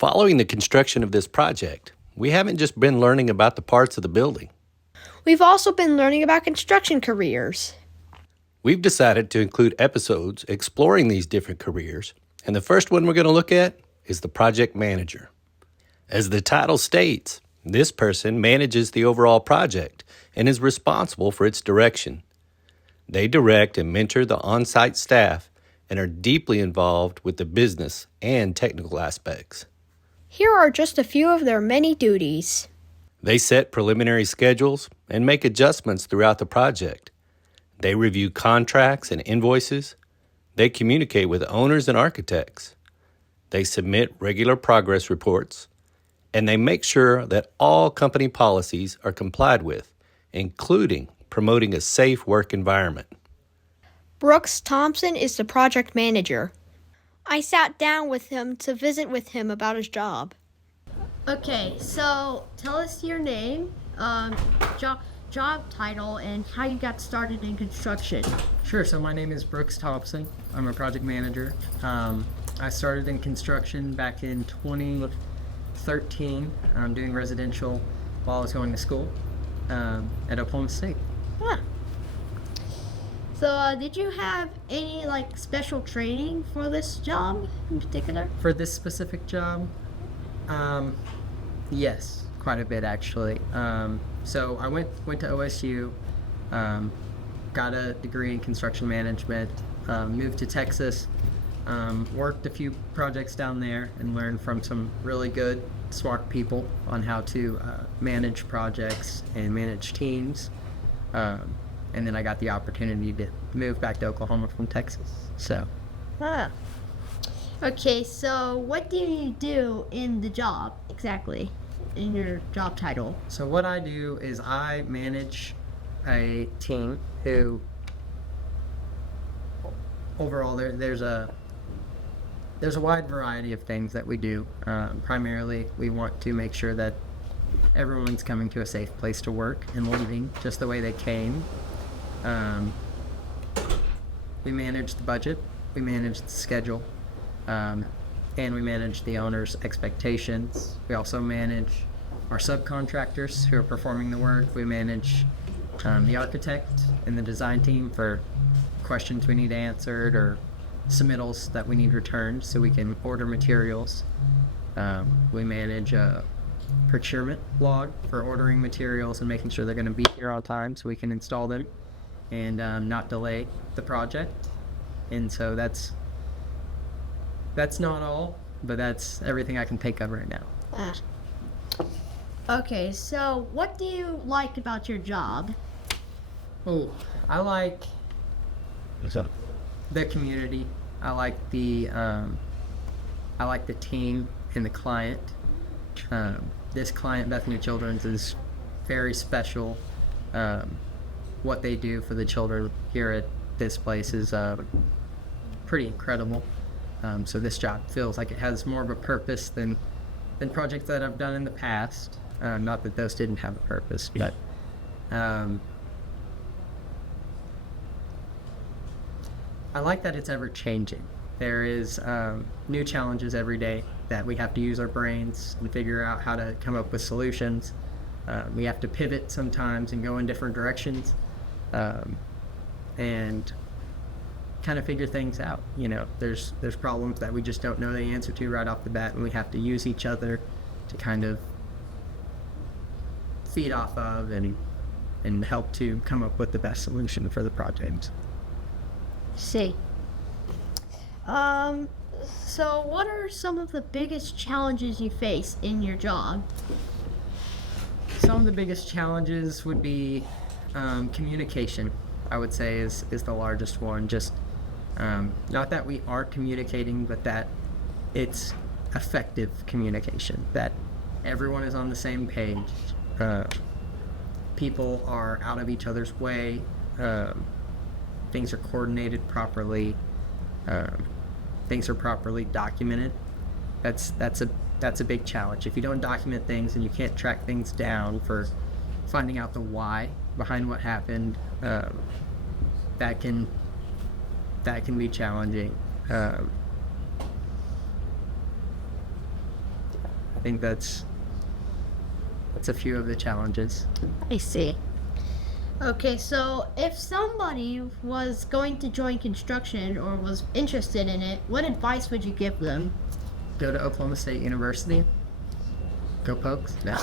Following the construction of this project, we haven't just been learning about the parts of the building. We've also been learning about construction careers. We've decided to include episodes exploring these different careers, and the first one we're going to look at is the project manager. As the title states, this person manages the overall project and is responsible for its direction. They direct and mentor the on-site staff and are deeply involved with the business and technical aspects. Here are just a few of their many duties. They set preliminary schedules and make adjustments throughout the project. They review contracts and invoices. They communicate with owners and architects. They submit regular progress reports. And they make sure that all company policies are complied with, including promoting a safe work environment. Brooks Thompson is the project manager. I sat down with him to visit with him about his job. Okay, so tell us your name, job title, and how you got started in construction. Sure, so my name is Brooks Thompson. I'm a project manager. I started in construction back in 2013, doing residential while I was going to school at Oklahoma State. Huh. So did you have any special training for this job in particular? For this specific job, yes, quite a bit actually. So I went to OSU, got a degree in construction management, moved to Texas, worked a few projects down there and learned from some really good, smart people on how to manage projects and manage teams. And then I got the opportunity to move back to Oklahoma from Texas. So. Huh. Okay, so what do you do in the job exactly, in your job title? So what I do is I manage a team who, overall, there's a wide variety of things that we do. Primarily, we want to make sure that everyone's coming to a safe place to work and leaving just the way they came. We manage the budget, we manage the schedule, and we manage the owner's expectations. We also manage our subcontractors who are performing the work. We manage the architect and the design team for questions we need answered or submittals that we need returned so we can order materials. We manage a procurement log for ordering materials and making sure they're going to be here on time so we can install them and not delay the project. And so that's not all, but that's everything I can think of right now. Okay, so what do you like about your job? Oh, I like the community. I like the team and the client. This client, Bethany Children, is very special. What they do for the children here at this place is pretty incredible. So this job feels like it has more of a purpose than projects that I've done in the past. Not that those didn't have a purpose, but I like that it's ever changing. There is new challenges every day that we have to use our brains and figure out how to come up with solutions. We have to pivot sometimes and go in different directions and kind of figure things out. You know, there's problems that we just don't know the answer to right off the bat, and we have to use each other to kind of feed off of and help to come up with the best solution for the project. See. So what are some of the biggest challenges you face in your job? Some of the biggest challenges would be communication, I would say is the largest one. Just not that we aren't communicating, but that it's effective communication, that everyone is on the same page. People are out of each other's way. Things are coordinated properly. Things are properly documented. That's a big challenge. If you don't document things and you can't track things down for finding out the why behind what happened, that can be challenging. I think that's a few of the challenges. I see. Okay, so if somebody was going to join construction or was interested in it, what advice would you give them? Go to Oklahoma State University. Go Pokes. No.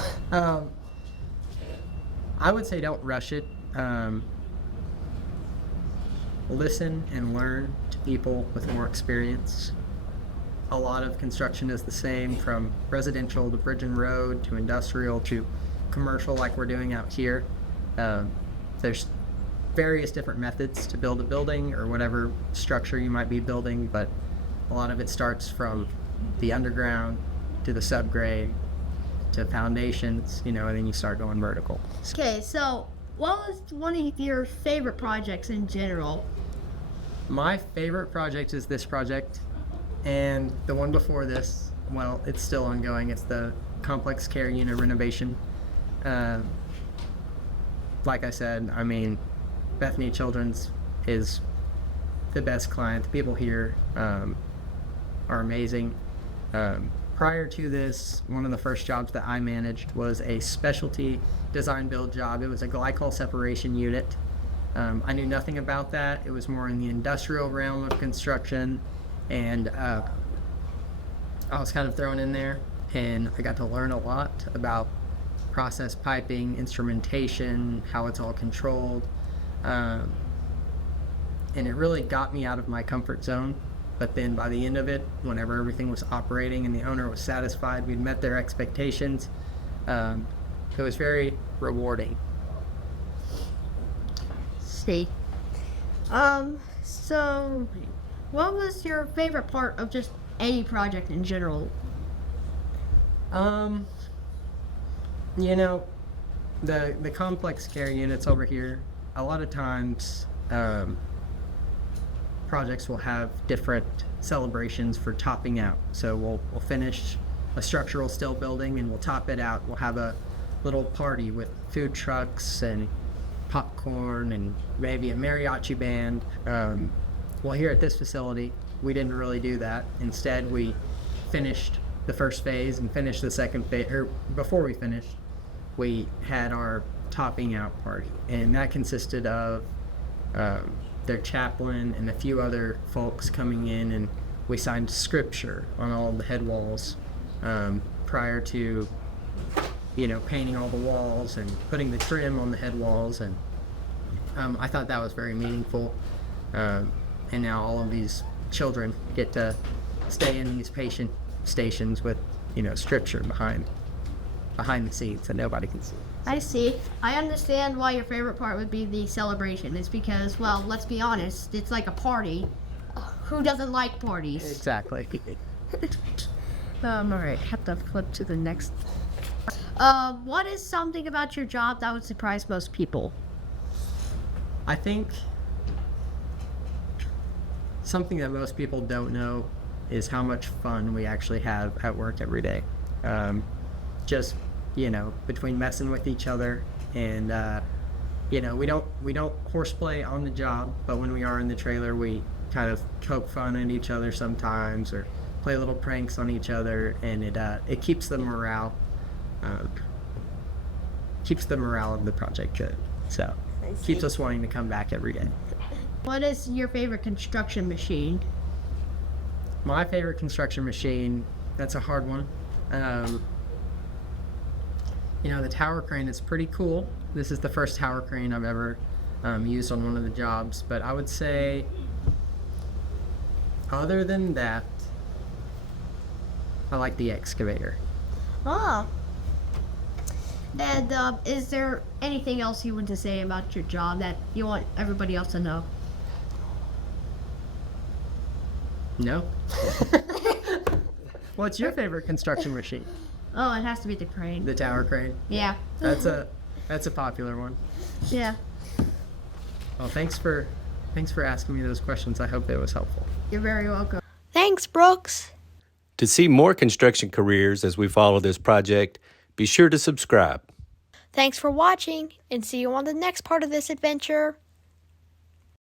I would say don't rush it. Listen and learn to people with more experience. A lot of construction is the same, from residential to bridge and road to industrial to commercial, like we're doing out here. There's various different methods to build a building or whatever structure you might be building, but a lot of it starts from the underground to the subgrade to foundations, and then you start going vertical. Okay, so what was one of your favorite projects in general? My favorite project is this project, and the one before this, well, it's still ongoing. It's the complex care unit renovation. Like I said, Bethany Children's is the best client. The people here are amazing. Prior to this, one of the first jobs that I managed was a specialty design build job. It was a glycol separation unit. I knew nothing about that. It was more in the industrial realm of construction, and I was kind of thrown in there, and I got to learn a lot about process piping, instrumentation, how it's all controlled, and it really got me out of my comfort zone. But then by the end of it, whenever everything was operating and the owner was satisfied, we'd met their expectations, it was very rewarding. See. So what was your favorite part of just any project in general? The complex care units over here, a lot of times projects will have different celebrations for topping out. So we'll finish a structural steel building and we'll top it out. We'll have a little party with food trucks and popcorn and maybe a mariachi band. Well, here at this facility, we didn't really do that. Instead, we finished the first phase and finished the second phase, or before we finished, we had our topping out party, and that consisted of their chaplain and a few other folks coming in, and we signed scripture on all of the head walls prior to painting all the walls and putting the trim on the head walls, and I thought that was very meaningful. And now all of these children get to stay in these patient stations with scripture behind the scenes that nobody can see. I see. I understand why your favorite part would be the celebration. It's because, well, let's be honest, it's like a party. Who doesn't like parties? Exactly. Alright, have to flip to the next. What is something about your job that would surprise most people? I think something that most people don't know is how much fun we actually have at work every day. Just between messing with each other and we don't horseplay on the job, but when we are in the trailer, we kind of poke fun at each other sometimes or play little pranks on each other, and it keeps the morale of the project good. So keeps us wanting to come back every day. What is your favorite construction machine? My favorite construction machine, that's a hard one. The tower crane is pretty cool. This is the first tower crane I've ever used on one of the jobs, but I would say other than that, I like the excavator. Ah. And is there anything else you want to say about your job that you want everybody else to know? No. What's your favorite construction machine? Oh, it has to be the crane. The tower crane. Yeah. That's a popular one. Yeah. Well, thanks for asking me those questions. I hope it was helpful. You're very welcome. Thanks, Brooks. To see more construction careers as we follow this project, be sure to subscribe. Thanks for watching, and see you on the next part of this adventure.